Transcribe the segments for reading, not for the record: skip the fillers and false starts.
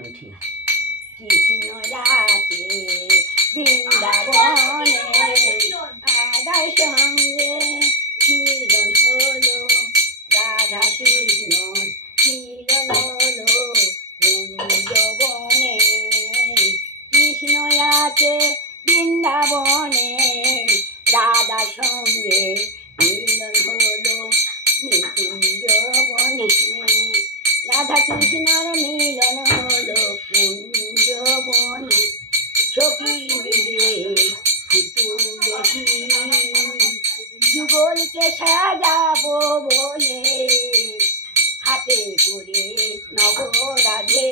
উঠি কৃষ্ণ যাচ্ছে বৃন্দাবনে রাধার সঙ্গে মিলন হলো রাধা কৃষ্ণ মিলন হলো কুঞ্জবনে কৃষ্ণ আছে বৃন্দাবনে রাধার সঙ্গে মিলন হলো কুঞ্জবনে রাধা কৃষ্ণর মিলন হলো কুঞ্জবনে সখী মিলে ফুটুলেছি যুগলকে সাজাবো বলে হাতে করে নগরাধে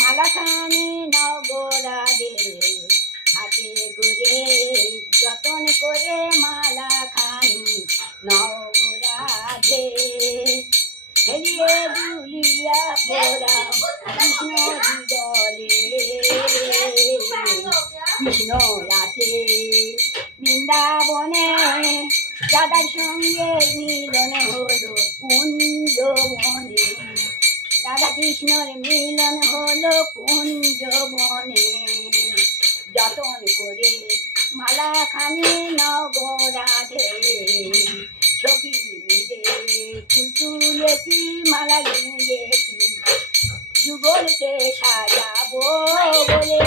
মালাখানি নগরাধে হাতে করে যতন করে মালাখানি নগরাধে খেলিয়ে দুলিয়া পোড়া কৃষ্ণ হৃদলে কৃষ্ণ আছে বৃন্দাবনে রাধার সঙ্গে মিলন হলো কুঞ্জবনে রাধা কৃষ্ণর মিলন হলো কুঞ্জবনে যতন করে মালাখানি নগরাধে সখী মিলে ফুল তুলেছি মালা গেঁথেছি যুগলকে সাজাবো বলে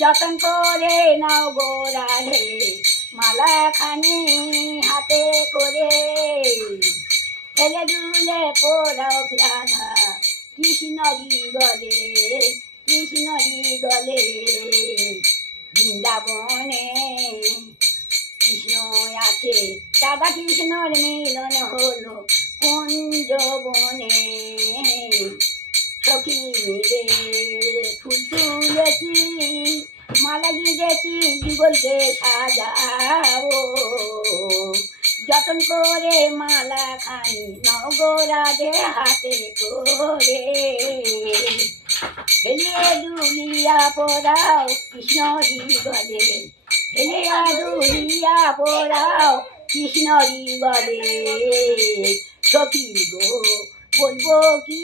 যতন করে নগরাধে মালাখানি হাতে করে ফেলে দুলে পোড়াও রাধা কৃষ্ণরি গলে কৃষ্ণরি গলে বৃন্দাবনে কৃষ্ণ আছে রাধা কৃষ্ণর মিলন হলো কুঞ্জবনে সখী মিলে ফুল তুলেছি মালা গেঁথেছি যুগলকে সাজাবো যতন করে মালাখানি নগরাধে হাতে করে ফেলিয়ে দুলিয়া পোড়াও কৃষ্ণরি গলে ফেলিয়া দুলিয়া পোড়াও কৃষ্ণরি গলে সখী গো বলবো কি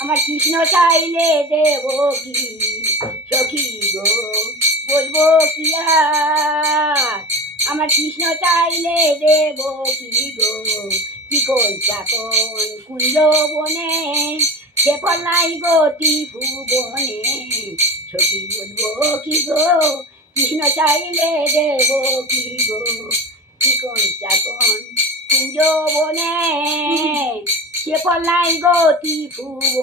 আমার কৃষ্ণ চাইলে দেব কি সখী গো বলবো কি আর আমার কৃষ্ণ চাইলে দেব কি গো কি কোন চাকন কুঞ্জবনে সে ফল নাই গো ত্রিভুবনে সখী বলবো কি গো কৃষ্ণ চাইলে দেব কি গো কি কোন চাকন কুঞ্জবনে সে ফল নাই গো ত্রিভুবনে।